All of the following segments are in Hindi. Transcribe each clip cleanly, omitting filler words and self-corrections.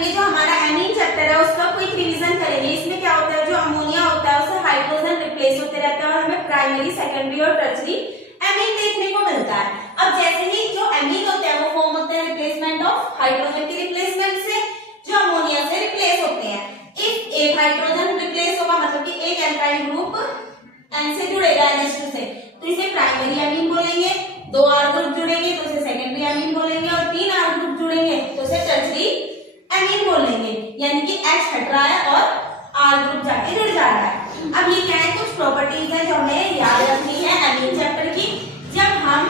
करेंगे जो हमारा एमीन चैप्टर है उसका क्विक रिवीजन करेंगे। इसमें क्या होता है, जो अमोनिया होता है उससे हाइड्रोजन रिप्लेस होते रहते हैं और हमें प्राइमरी, सेकेंडरी और टर्शरी एमीन देखने को मिलता है। अब जैसे ही जो एमीन होते हैं वो फॉर्म होते हैं रिप्लेसमेंट ऑफ हाइड्रोजन की रिप्लेसमेंट से, जो अमोनिया से रिप्लेस होते हैं। इफ एक हाइड्रोजन रिप्लेस होगा मतलब कि एक एल्काइल ग्रुप एन से जुड़ेगा NH2 से, तो इसे प्राइमरी एमीन बोलेंगे। 2 R ग्रुप जुड़ेंगे तो इसे सेकेंडरी एमीन बोलेंगे और 3 R ग्रुप जुड़ेंगे तो इसे टर्शरी एमीन बोलेंगे। यानी कि H हट रहा है और R ग्रुप जाके जुड़ जा रहा है। अब ये क्या है, कुछ प्रॉपर्टीज है जो हमें याद रखनी है एमीन चैप्टर की। जब हम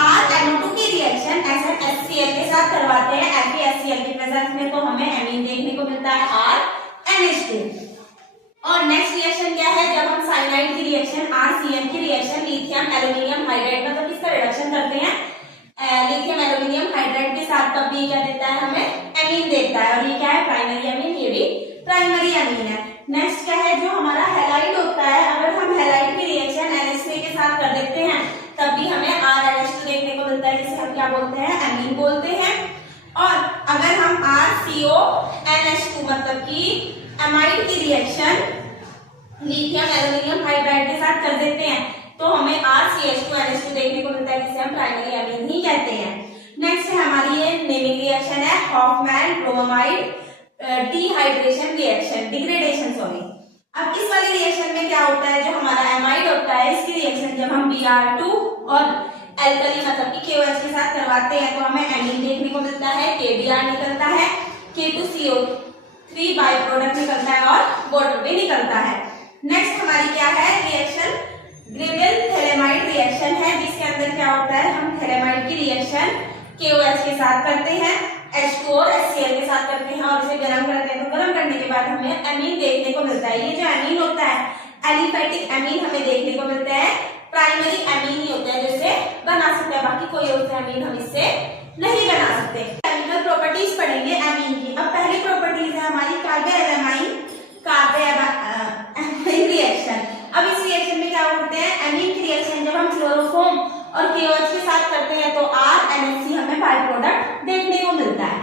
RNO2 की रिएक्शन HCl के साथ करवाते हैं FeHCl के प्रेजेंस में, तो हमें एमीन देखने को मिलता है RNH2। और नेक्स्ट रिएक्शन क्या है, जब हम साइनाइड की रिएक्शन RCN की रिएक्शन लिथियम एल्यूमिनियम हाइड्राइड मतलब इसका रिडक्शन करते हैं लिथियम एल्यूमिनियम हाइड्राइड के साथ, तब भी क्या देता है, हमें एमीन देता है। और ये क्या है, प्राइमरी एमीन, ये भी प्राइमरी एमीन है। नेक्स्ट क्या है, जो हमारा हैलाइड होता है, अगर हम हैलाइड की रिएक्शन NH3 के साथ कर देते हैं तब भी हमें RNH2 देखने को मिलता है, जिसे हम क्या बोलते हैं, एमीन बोलते हैं। और अगर हम RCONH2 मतलब कि एमाइड की रिएक्शन लिथियम एल्यूमिनियम हाइड्राइड के साथ कर देते हैं तो हमें RCH2NH2 देखने को मिलता है, जिसे हम प्राइमरी एमीन ही कहते हैं। नेक्स्ट है हमारी ये नेमिंग रिएक्शन है Hoffmann bromide dehydration reaction, degradation sorry. अब इस वाली रिएक्शन में क्या होता है, जो हमारा एमाइड होता है इसकी रिएक्शन जब हम Br2 और एल्कली मतलब कि KOH के साथ करवाते हैं तो हमें एमीन देखने को मिलता है, KBr निकलता है, K2CO3 बाई प्रोडक्ट निकलता है और वाटर भी निकलता है। नेक्स्ट हमारी क्या है रिएक्शन, ग्रेविल थैलेमाइड रिएक्शन है, जिसके अंदर क्या होता है, हम थैलेमाइड की रिएक्शन KOH के साथ करते हैं, H2 और HCl के साथ करते हैं और इसे गर्म करते हैं, तो गर्म करने के बाद हमें एमीन देखने को मिलता है। ये जो एमीन होता है एलिफेटिक एमीन हमें देखने को मिलता है, प्राइमरी एमीन ही होता है जिसे बना सकते हैं, बाकी कोई और एमीन हम इससे नहीं बना सकते। केमिकल प्रॉपर्टीज पढ़ेंगे एमीन की। अब पहली प्रॉपर्टीज है हमारी कार्बोएमाइन रिएक्शन। अब इस रिएक्शन में क्या होते हैं, एमीन की रिएक्शन जब हम क्लोरोफॉर्म और KOH के साथ करते हैं तो RNHC हमें बाई प्रोडक्ट देखने को मिलता है।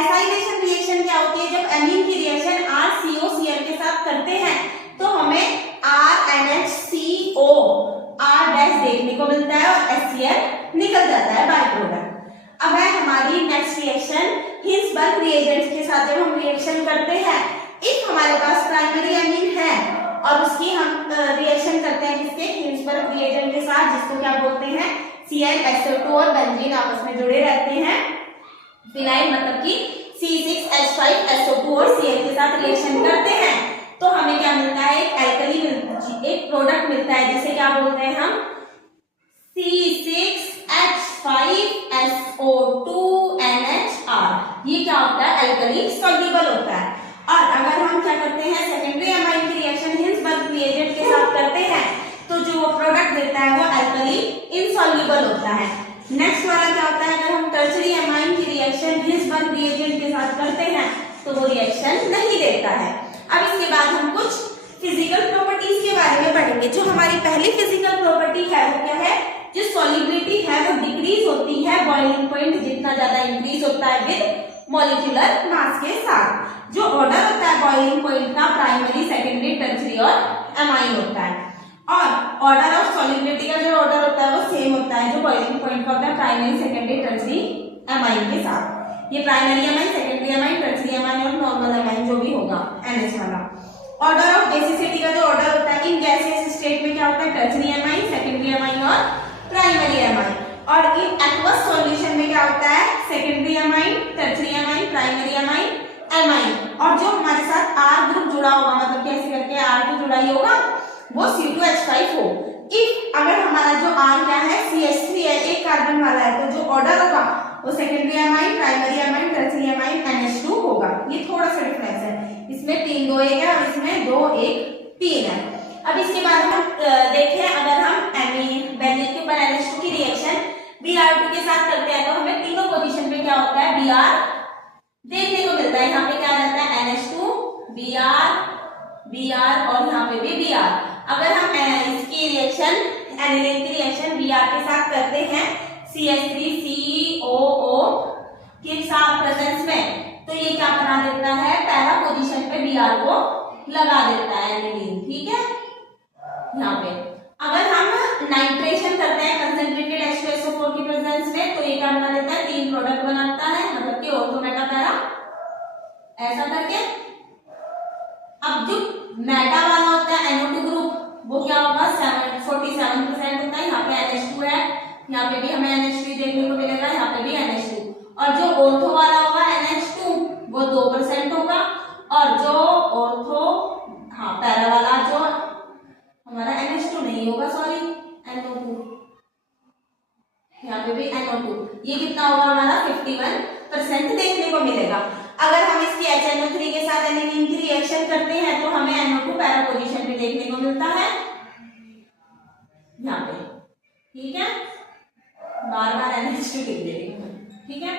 एसाइलेशन रिएक्शन क्या होती है, जब एमीन की रिएक्शन RCOCl के साथ करते हैं तो हमें RNHCO R- देखने को मिलता है और HCl निकल जाता है बाई प्रोडक्ट। अब है हमारी नेक्स्ट रिएक्शन हिल्सबर्ग रिएजेंट्स के साथ जब हम रिएक्शन करते हैं, इफ हमारे पास प्राइमरी एमीन है और उसकी हम रिएक्शन करते हैं किसके, हिल्सबर्ग रिएजेंट के साथ, जिसको क्या बोलते हैं ClSO2 और बेंजीन आपस में जुड़े रहते हैं, फिनाइल मतलब कि C6H5SO2 और Cl के साथ रिएक्शन करते हैं तो हमें क्या मिलता है, एक एल्कली एक प्रोडक्ट मिलता है जिसे क्या बोलते हैं हम C6H5SO2NHR। ये क्या होता है, एल्कली सॉल्युबल होता है। और अगर हम क्या करते हैं, सेकेंडरी एमाइन की रिएक्शन हिल्सबर्ग रिएजेंट के साथ करते हैं तो जो वो प्रोडक्ट देता है वो एल्कली इनसॉल्युबल होता है। नेक्स्ट वाला क्या होता है, अगर हम टर्शरी एमाइन की रिएक्शन हिल्सबर्ग रिएजेंट के साथ करते हैं तो वो रिएक्शन नहीं देता है। अब इसके बाद हम कुछ फिजिकल प्रॉपर्टीज के बारे में पढ़ेंगे। जो हमारी पहली फिजिकल प्रॉपर्टी है वो क्या है, जो सॉल्युबिलिटी है वो डिक्रीज होती है बॉइलिंग पॉइंट जितना ज्यादा इंक्रीज होता है विद मॉलिक्यूलर मास के साथ। जो ऑर्डर होता है बॉइलिंग पॉइंट का प्राइमरी, सेकेंडरी, टर्शरी और एमाइन होता है। और ऑर्डर ऑफ सॉल्युबिलिटी का जो ऑर्डर होता है वो सेम होता है जो बॉइलिंग पॉइंट का होता है प्राइमरी, सेकेंडरी, टर्शरी एमाइन के साथ। ये primary amine, secondary amine, tertiary amine और नॉर्मल एमाइन जो भी होगा NH वाला। ऑर्डर ऑफ बेसिसिटी का जो ऑर्डर होता है इन गैसियस स्टेट में क्या होता है, टर्शरी एमाइन, सेकेंडरी एमाइन और प्राइमरी एमाइन। और इन एक्वस सॉल्यूशन में क्या होता है, secondary amine, tertiary amine, primary amine, amine. और जो हमारे साथ R ग्रुप जुड़ा होगा मतलब कैसे करके R2 जुड़ा ही होगा वो C2H5 हो। इफ अगर हमारा जो R क्या है CH3 है, एक कार्बन वाला है, तो जो ऑर्डर होगा वो secondary amine, primary amine, tertiary amine, NH2 होगा। ये थोड़ा सा डिफरेंस है, इसमें 3 2 1 है और इसमें 2 1 3 है। अब इसके बाद हम देखें, अगर हम एमीन बेंजीन के ऊपर NH2 की रिएक्शन Br2 के साथ करते हैं तो हमें तीनों पोजीशन पे क्या होता है, Br देखने को मिलता है। यहाँ पे क्या रहता है, NH2 Br और यहाँ पे भी Br। अगर हम इसकी रिएक्शन एनिलीन की रिएक्शन Br के साथ करते हैं CH3COO के साथ प्रेजेंस में, तो ये क्या Br को लगा देता है एनिलीन, ठीक है। यहाँ पे अगर हम नाइट्रेशन करते हैं कंसंट्रेटेड H2SO4 की प्रेजेंस में, तो ये क्या बना देता है, 3 प्रोडक्ट बनाता है, मतलब कि ऑर्थो मेटा पैरा ऐसा करके। अब जो मेटा वाला होता है NO2 ग्रुप, वो क्या होगा 47% होता है। यहाँ पे NH2 है, यहाँ पे भी हमें NH3 देखने को मिलेगा, यहाँ पे भी NH2। और जो ऑर्थो वाला होगा NH2 वो 2% होगा, और जो ऑर्थो पैरा वाला जो हमारा NH2 नहीं होगा, सॉरी NO2, यहाँ पे भी NO2, ये कितना होगा हमारा 51% देखने को मिलेगा। अगर हम इसकी HNO3 के साथ एनिलीन की रिएक्शन करते हैं तो हमें NO2 पैरा पोजीशन पे देखने को मिलता है यहाँ पे, ठीक है। बार बार NH2 लिख दे रही हूँ, ठीक है।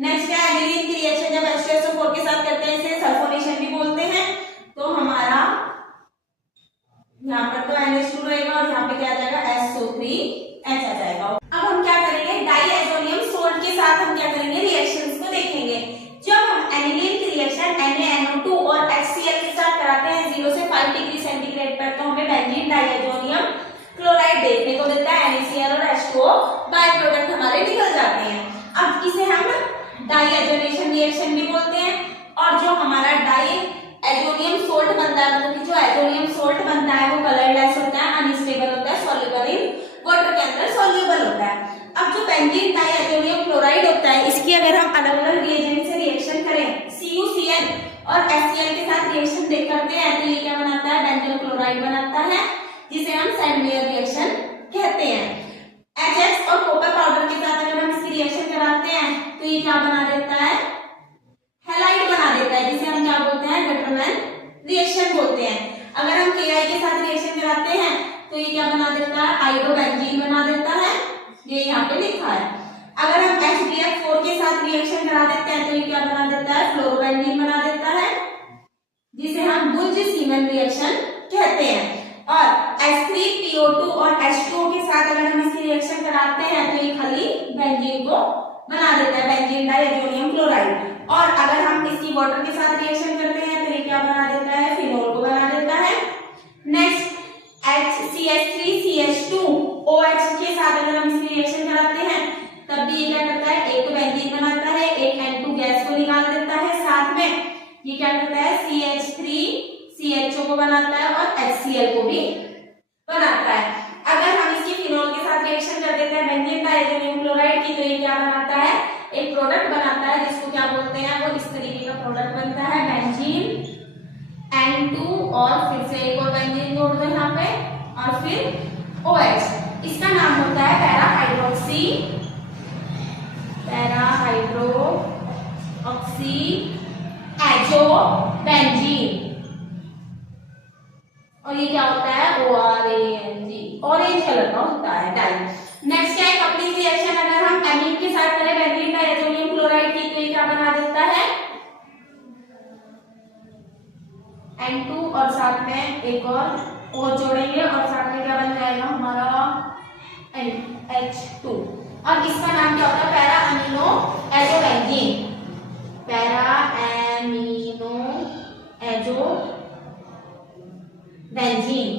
नेक्स्ट है एनिलीन की रिएक्शन जब H2SO4 के साथ करते हैं, इसे सल्फोनेशन भी बोलते हैं। तो हमारा यहाँ पर तो NH2 रहेगा और यहाँ पे क्या आ जाएगा SO3H आ जाएगा। अब हम क्या करेंगे, डाईएजोनियम सोल्ट के साथ हम क्या करेंगे, रिएक्शंस को देखेंगे। जब हम एनिलीन की रिएक्शन NaNO2 और HCl के साथ कराते हैं 0 से 5 डिग्री सेंटीग्रेड पर, तो हमें बेंजीन डाईएजोनियम क्लोराइड देखने को मिलता है। NaCl और H2O बाय प्रोडक्ट हमारे निकल जाते हैं। अब इसे हम डाईएजोनेशन रिएक्शन भी बोलते हैं। और जो हमारा डाईएजोनियम सोल्ट बनता है, मतलब कि जो एजोनियम सोल्ट बनता है वो कलरलेस होता है, अनस्टेबल होता है, सॉल्युबल इन वाटर के अंदर सॉल्युबल होता है। अब जो बेंजीन डाईएजोनियम क्लोराइड होता है, इसकी अगर हम अलग अलग रिएजेंट से रिएक्शन करें, CuCl और HCl के साथ रिएक्शन करते हैं, तो ये क्या बनाता है, बेंजोल क्लोराइड बनाता है, जिसे हम सैंडमेयर रिएक्शन कहते हैं। HX और कॉपर पाउडर के साथ अगर हम इसकी रिएक्शन कराते हैं तो ये क्या बना देता है, हैलाइड बना देता है, जिसे हम क्या बोलते हैं, गटरमैन रिएक्शन बोलते हैं। अगर हम Ki के साथ रिएक्शन कराते हैं तो ये क्या बना देता है, आइडोबेंजीन बना देता है, ये यहाँ पे लिखा है। अगर हम HBF4 के साथ रिएक्शन करा देते हैं तो ये क्या बना देता है, फ्लोरोबेंजीन बना देता है, जिसे हम बुंज सीमन रिएक्शन कहते हैं। और H3PO2 और H2O के साथ अगर हम इसकी रिएक्शन कराते हैं तो ये खाली बेंजीन को बना देता है, बेंजीन डाईएजोनियम क्लोराइड। और अगर हम इसकी वाटर के साथ रिएक्शन करते हैं तो ये क्या बना देता है, फिनोल को बना देता है। नेक्स्ट HCH3CH2OH के साथ अगर हम इसकी रिएक्शन कराते हैं तब भी ये क्या करता है, एक तो बेंजीन बनाता है, एक N2 गैस को निकाल देता है, साथ में ये क्या करता है, CH3CHO को बनाता है और HCl को भी बनाता है। अगर हम इसकी फिनोल के साथ रिएक्शन कर देते हैं बेंजीन डाईएजोनियम क्लोराइड की, तो ये क्या बनाता है, एक प्रोडक्ट बनाता है, जिसको क्या बोलते हैं, वो इस तरीके का प्रोडक्ट बनता है, बेंजीन N2 और फिर से एक और बेंजीन जोड़ दो यहाँ पे और फिर OH। इसका नाम होता है पैरा हाइड्रोक्सी एजो बेंजीन। और ये क्या होता है, ORANG, ऑरेंज कलर का होता है डाई। नेक्स्ट है कपलिंग रिएक्शन। अगर हम एमीन के साथ करें बेंजीन डाईएजोनियम क्लोराइड की, तो ये क्या बना देता है, N2 और साथ में एक और O जोड़ेंगे और साथ में क्या बन जाएगा हमारा NH2। और इसका नाम क्या होता है, para amino azobenzene, para amino azo benzene.